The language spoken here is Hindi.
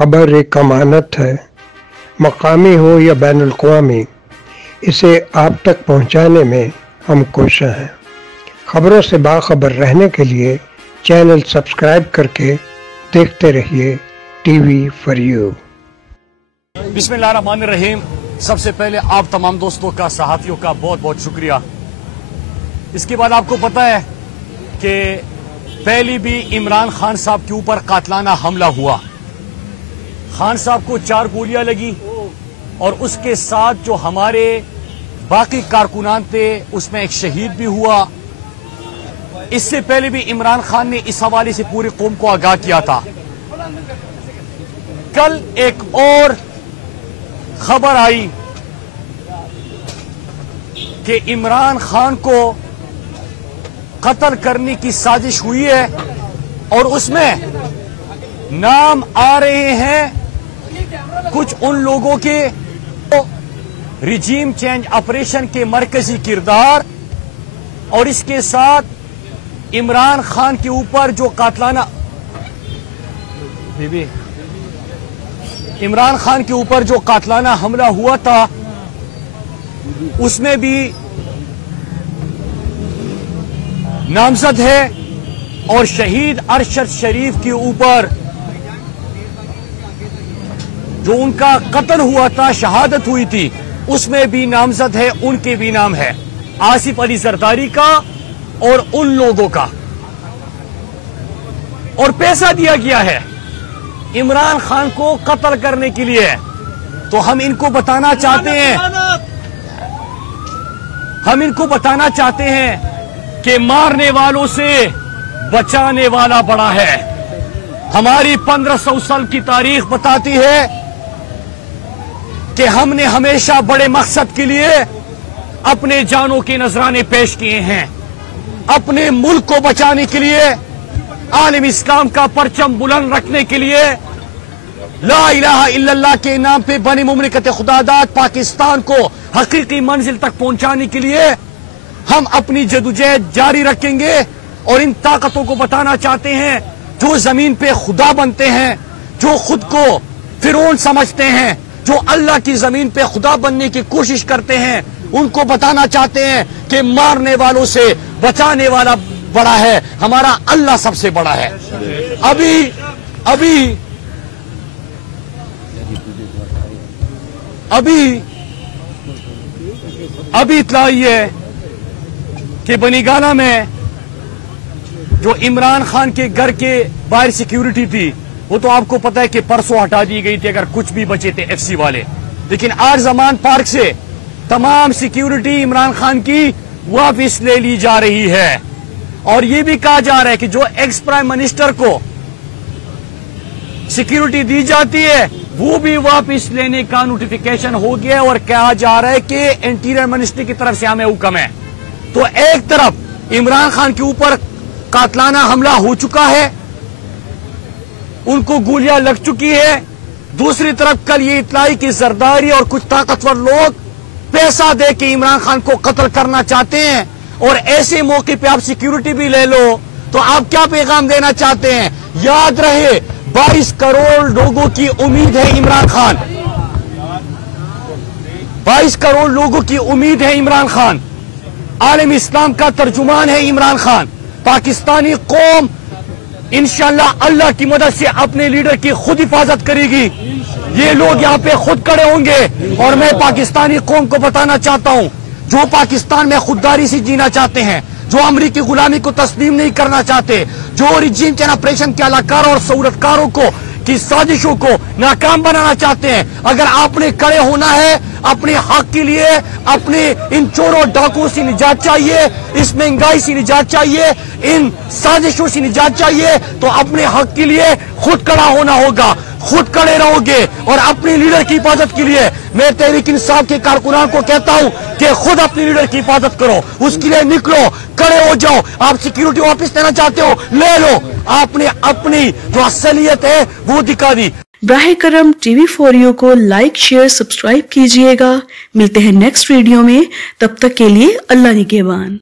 खबर एक अमानत है, मकामी हो या बैनुल-अक़वामी, इसे आप तक पहुंचाने में हम कोशिश हैं। खबरों से बाखबर रहने के लिए चैनल सब्सक्राइब करके देखते रहिए टीवी फॉर यू। बिस्मिल्लाहिर्रहमानिर्रहीम। सबसे पहले आप तमाम दोस्तों का, सहाफ़ियों का बहुत बहुत शुक्रिया। इसके बाद आपको पता है कि पहली भी इमरान खान साहब के ऊपर कातलाना हमला हुआ। खान साहब को 4 गोलियां लगी और उसके साथ जो हमारे बाकी कारकुनान थे उसमें एक शहीद भी हुआ। इससे पहले भी इमरान खान ने इस हवाले से पूरी कौम को आगाह किया था। कल एक और खबर आई कि इमरान खान को कत्ल करने की साजिश हुई है और उसमें नाम आ रहे हैं कुछ उन लोगों के रिजीम चेंज ऑपरेशन के मरकजी किरदार, और इसके साथ इमरान खान के ऊपर जो कातलाना इमरान खान के ऊपर जो कातलाना हमला हुआ था उसमें भी नामजद है, और शहीद अरशद शरीफ के ऊपर जो उनका कत्ल हुआ था, शहादत हुई थी, उसमें भी नामजद है, उनके भी नाम है, आसिफ अली जरदारी का और उन लोगों का। और पैसा दिया गया है इमरान खान को कत्ल करने के लिए। तो हम इनको बताना चाहते हैं कि मारने वालों से बचाने वाला बड़ा है। हमारी 1500 साल की तारीख बताती है कि हमने हमेशा बड़े मकसद के लिए अपने जानों के नजराने पेश किए हैं। अपने मुल्क को बचाने के लिए, आलम इस्लाम का परचम बुलंद रखने के लिए, ला इलाहा इल्लल्लाह के नाम पे बनी मुमलिकत खुदादाद पाकिस्तान को हकीकी मंजिल तक पहुंचाने के लिए हम अपनी जदोजहद जारी रखेंगे। और इन ताकतों को बताना चाहते हैं जो जमीन पे खुदा बनते हैं, जो खुद को फिरौन समझते हैं, जो अल्लाह की जमीन पे खुदा बनने की कोशिश करते हैं, उनको बताना चाहते हैं कि मारने वालों से बचाने वाला बड़ा है, हमारा अल्लाह सबसे बड़ा है। अभी इतला ही है कि बनीगाना में जो इमरान खान के घर के बाहर सिक्योरिटी थी, वो तो आपको पता है कि परसों हटा दी गई थी, अगर कुछ भी बचे थे एफसी वाले। लेकिन आज जमान पार्क से तमाम सिक्योरिटी इमरान खान की वापस ले ली जा रही है। और ये भी कहा जा रहा है कि जो एक्स प्राइम मिनिस्टर को सिक्योरिटी दी जाती है वो भी वापस लेने का नोटिफिकेशन हो गया, और कहा जा रहा है कि इंटीरियर मिनिस्ट्री की तरफ से हमें हुक्म है। तो एक तरफ इमरान खान के ऊपर कातलाना हमला हो चुका है, उनको गोलियां लग चुकी है, दूसरी तरफ कल ये इतलाई कि जरदारी और कुछ ताकतवर लोग पैसा दे के इमरान खान को कत्ल करना चाहते हैं। और ऐसे मौके पे आप सिक्योरिटी भी ले लो, तो आप क्या पैगाम देना चाहते हैं? याद रहे 22 करोड़ लोगों की उम्मीद है इमरान खान, 22 करोड़ लोगों की उम्मीद है इमरान खान, आलम इस्लाम का तर्जुमान है इमरान खान। पाकिस्तानी कौम इंशाअल्लाह अल्लाह की मदद से अपने लीडर की खुद हिफाजत करेगी। ये लोग यहाँ पे खुद खड़े होंगे। और मैं पाकिस्तानी कौम को बताना चाहता हूँ, जो पाकिस्तान में खुददारी से जीना चाहते हैं, जो अमरीकी गुलामी को तस्लीम नहीं करना चाहते, जो रिजीम चेंज ऑपरेशन के अलाकारों और सहूलतकारों को की साजिशों को नाकाम बनाना चाहते हैं, अगर आपने खड़े होना है अपने हक के लिए, अपने इन चोरों डाकुओं से निजात चाहिए, इस महंगाई से निजात चाहिए, इन साजिशों से निजात चाहिए, तो अपने हक के लिए खुद खड़ा होना होगा। खुद खड़े रहोगे और अपने लीडर की हिफाजत के लिए मैं तहरीक इंसाफ के कारकुनान को कहता हूं कि खुद अपने लीडर की हिफाजत करो, उसके लिए निकलो, खड़े हो जाओ। आप सिक्योरिटी वापस लेना चाहते हो, ले लो। आपने अपनी जो असलियत है वो दिखा दी। बराह करम टीवी फॉर यू को लाइक, शेयर, सब्सक्राइब कीजिएगा। मिलते हैं नेक्स्ट वीडियो में, तब तक के लिए अल्लाह निगहबान।